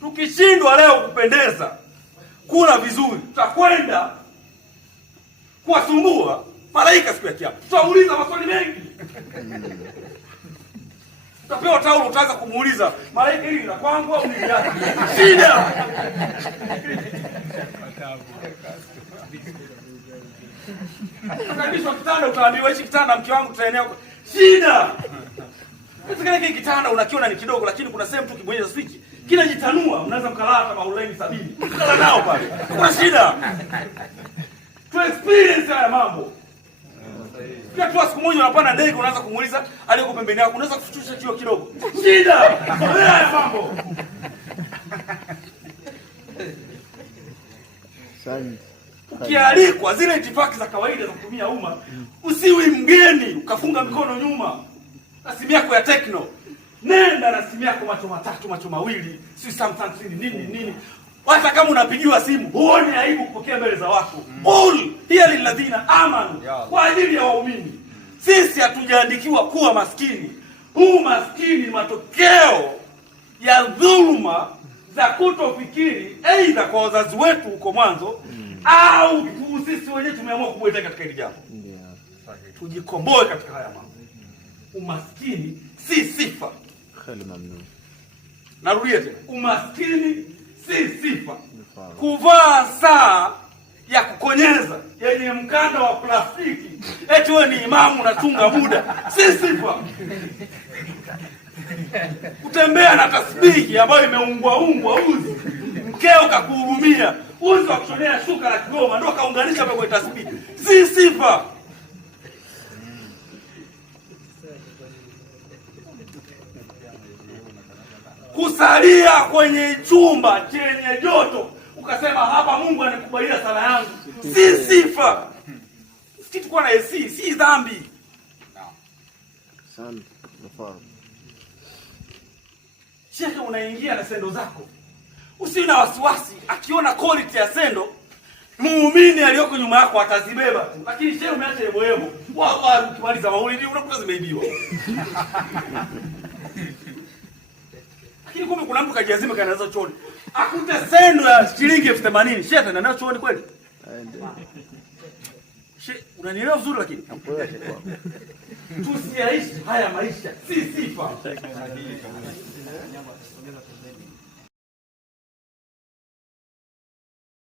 Tukishindwa leo kupendeza, kula vizuri, tutakwenda kuwasumbua malaika siku ya Kiyama. Tutauliza maswali mengi. Utapewa taulo, utaanza kumuuliza malaika, hili la kwangu au ni yako? Shida. Kabisa kitanda, utaambiwa hichi kitanda mke wangu tutaenea. Shida. Kile kitanda unakiona ni kidogo, lakini kuna sehemu tu kibonyeza switch kinajitanua, mnaweza mkalala hata mauleni 70. Mkalala nao pale. Kuna shida. To experience haya mambo. Pia tu siku moja unapanda ndege, unaanza kumuuliza aliyeko pembeni yako, unaweza kufutusha kio kidogo. Shida. Haya mambo. Ukialikwa zile itifaki za kawaida za kutumia umma, usiwi mgeni ukafunga mikono nyuma. Na simu yako ya Tecno, nenda na simu yako macho matatu, macho mawili, si Samsung nini. Hata kama unapigiwa simu, huone aibu kupokea mbele za wako. All hiya lilladhina amanu, kwa ajili ya waumini. Sisi hatujaandikiwa kuwa maskini. Huu maskini ni matokeo ya dhuluma za kutofikiri aidha kwa wazazi wetu huko mwanzo au sisi wenyewe tumeamua kubweteka katika hili jambo. Tujikomboe katika haya mambo. Umaskini si sifa. Narudia tena. Umaskini si sifa. Kuvaa saa ya kukonyeza yenye mkanda wa plastiki eti wewe ni imamu unatunga muda si sifa. Kutembea na tasbihi ambayo imeungwa uzi, mkeo kakuhurumia, uzi wa kushonea shuka la Kigoma ndio kaunganisha kwa tasbihi si sifa. Kusalia kwenye chumba chenye joto ukasema hapa Mungu anikubalia sala yangu si sifa. Kitu kwa na AC si dhambi. Sana nafahamu. Shekhe, unaingia na sendo zako, usiwe na wasiwasi. Akiona quality ya sendo, muumini aliyoko nyuma yako atazibeba tu. Lakini shehe umeacha hebo wao ukimaliza maulidi unakuta zimeibiwa. Lakini kumbe kuna mtu kajiazima kanaanza chooni, akute sendo ya shilingi 80,000. Shehe atanaenda chooni kweli? Shehe, unanielewa vizuri? Lakini tusiaishi haya maisha si sifa.